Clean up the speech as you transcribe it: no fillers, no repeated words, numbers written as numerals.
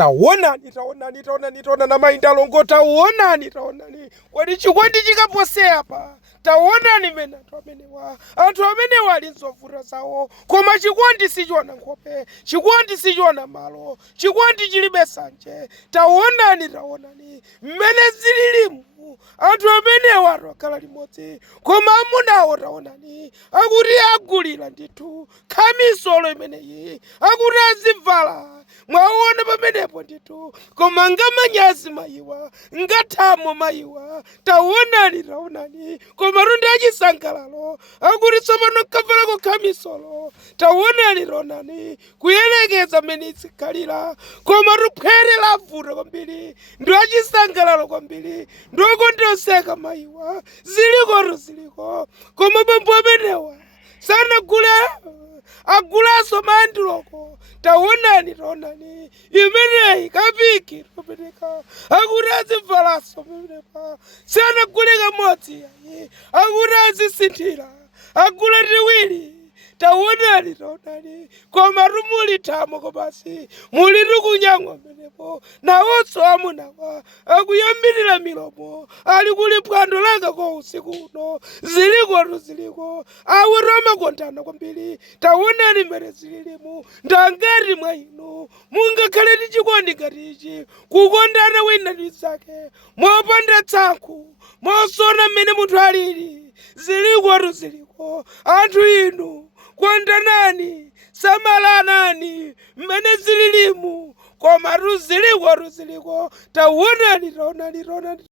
taona na maindalongo taonani kwani chikondi chikaposea pa taonani mena anthu amenewa ali nzovura zawo koma chikondi sichiona nkhope chikondi sichiona malo chikondi chilibe sanje taonani mmene zililimu anthu amenewa akhala limodzi koma amunawo taonani akuti agulira ndithu khamisolo imeneyi akuti azivala mwaona pamenepo ndithu koma ngamanyazi mayiwa ngathamo mayiwa taonani koma rundi achisangalalo akuti tsopano kavalako khamisolo taonani kuyelekeza mmene izikhalira koma ruphwere lavuta kwambiri ndi achisangalalo kwambiri ndokondoseka mayiwa ziliko koma bambo amenewa agulaso mandiloko taonani imeneyi kapiki topereka akuti azivalaso pamenepa sanagulika modzi yayi akuti azisinthira agula tiwiri taonani koma rumulithamo kopasi mulitu kunyang'wa menepo nawonso amunawa akuyambirira milomo ali kuli phwando langa ko usiku uno ziliko awiro amakondana kwambiri taonani mmene zililimu ndangati mwa inu mungakhale ndi chikondi ngati ichi kukondana wina ndi zake mopanda tsankho mosona mmene munthu alili ziliko anthu inu kondanani samalanani mmene zililimu koma ruziliko taonani